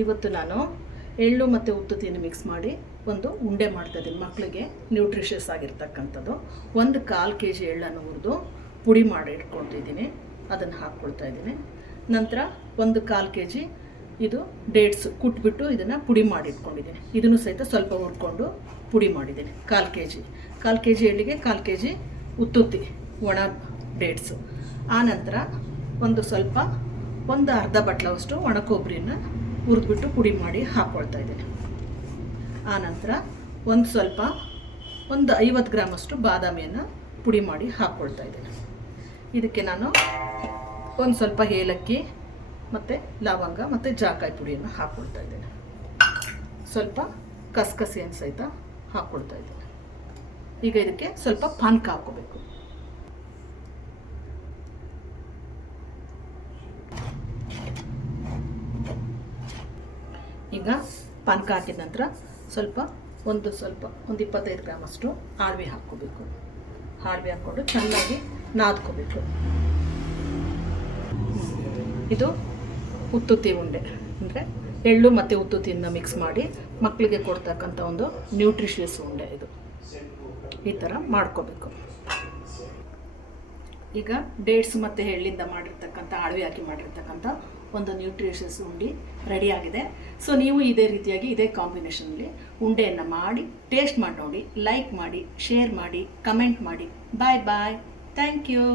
ಇವತ್ತು ನಾನು ಎಳ್ಳು ಮತ್ತು ಉತ್ತುತ್ತಿಯನ್ನು ಮಿಕ್ಸ್ ಮಾಡಿ ಒಂದು ಉಂಡೆ ಮಾಡ್ತಾಯಿದ್ದೀನಿ ಮಕ್ಕಳಿಗೆ ನ್ಯೂಟ್ರಿಷಿಯಸ್ ಆಗಿರ್ತಕ್ಕಂಥದ್ದು. 1/4 kg ಎಳ್ಳನ್ನು ಹುರಿದು ಪುಡಿ ಮಾಡಿ ಇಟ್ಕೊಳ್ತಿದ್ದೀನಿ, ಅದನ್ನು ಹಾಕ್ಕೊಳ್ತಾ ಇದ್ದೀನಿ. ನಂತರ 1/4 kg ಇದು ಡೇಟ್ಸ್ ಕುಟ್ಬಿಟ್ಟು ಇದನ್ನು ಪುಡಿ ಮಾಡಿ ಇಟ್ಕೊಂಡಿದ್ದೀನಿ. ಇದನ್ನು ಸಹಿತ ಸ್ವಲ್ಪ ಹುರ್ಕೊಂಡು ಪುಡಿ ಮಾಡಿದ್ದೀನಿ. 1/4 kg ಎಳ್ಳಿಗೆ 1/4 kg ಉತ್ತುತ್ತಿ ಒಣ ಡೇಟ್ಸು. ಆನಂತರ ಒಂದು ಅರ್ಧ ಬಟ್ಲವಷ್ಟು ಒಣ ಕೊಬ್ಬರಿನ ಹುರಿದ್ಬಿಟ್ಟು ಪುಡಿ ಮಾಡಿ ಹಾಕ್ಕೊಳ್ತಾ ಇದ್ದೀನಿ. ಆನಂತರ ಒಂದು 50 ಗ್ರಾಮಷ್ಟು ಬಾದಾಮಿಯನ್ನು ಪುಡಿ ಮಾಡಿ ಹಾಕ್ಕೊಳ್ತಾ ಇದ್ದೀನಿ. ಇದಕ್ಕೆ ನಾನು ಒಂದು ಸ್ವಲ್ಪ ಏಲಕ್ಕಿ ಮತ್ತು ಲವಂಗ ಮತ್ತು ಜಾಕಾಯಿ ಪುಡಿಯನ್ನು ಹಾಕ್ಕೊಳ್ತಾ ಇದ್ದೀನಿ. ಸ್ವಲ್ಪ ಕಸಕಸಿಯನ್ನು ಸಹಿತ ಹಾಕ್ಕೊಳ್ತಾ ಇದ್ದೀನಿ. ಈಗ ಇದಕ್ಕೆ ಸ್ವಲ್ಪ ಪಾನಕ ಹಾಕ್ಕೋಬೇಕು. ಈಗ ಪಾನಕ ಹಾಕಿದ ನಂತರ ಒಂದು 25 ಗ್ರಾಮಷ್ಟು ಆಳ್ವಿ ಹಾಕ್ಕೋಬೇಕು. ಆಳ್ವಿ ಹಾಕ್ಕೊಂಡು ಚೆನ್ನಾಗಿ ನಾದ್ಕೋಬೇಕು. ಇದು ಉತ್ತುತ್ತಿ ಉಂಡೆ, ಅಂದರೆ ಎಳ್ಳು ಮತ್ತು ಉತ್ತುತ್ತಿಯನ್ನು ಮಿಕ್ಸ್ ಮಾಡಿ ಮಕ್ಕಳಿಗೆ ಕೊಡ್ತಕ್ಕಂಥ ಒಂದು ನ್ಯೂಟ್ರಿಷಿಯಸ್ ಉಂಡೆ. ಇದು ಈ ಥರ ಮಾಡ್ಕೋಬೇಕು. ಈಗ ಡೇಟ್ಸ್ ಮತ್ತು ಎಳ್ಳಿಂದ ಮಾಡಿರ್ತಕ್ಕಂಥ ಆಳ್ವಿ ಹಾಕಿ ಮಾಡಿರ್ತಕ್ಕಂಥ ಒಂದು ನ್ಯೂಟ್ರಿಷಿಯಸ್ ಉಂಡೆ ರೆಡಿಯಾಗಿದೆ. ಸೊ ನೀವು ಇದೇ ರೀತಿಯಾಗಿ ಇದೇ ಕಾಂಬಿನೇಷನಲ್ಲಿ ಉಂಡೆಯನ್ನು ಮಾಡಿ ಟೇಸ್ಟ್ ಮಾಡಿ ನೋಡಿ. ಲೈಕ್ ಮಾಡಿ, ಶೇರ್ ಮಾಡಿ, ಕಮೆಂಟ್ ಮಾಡಿ. Bye bye. Thank you.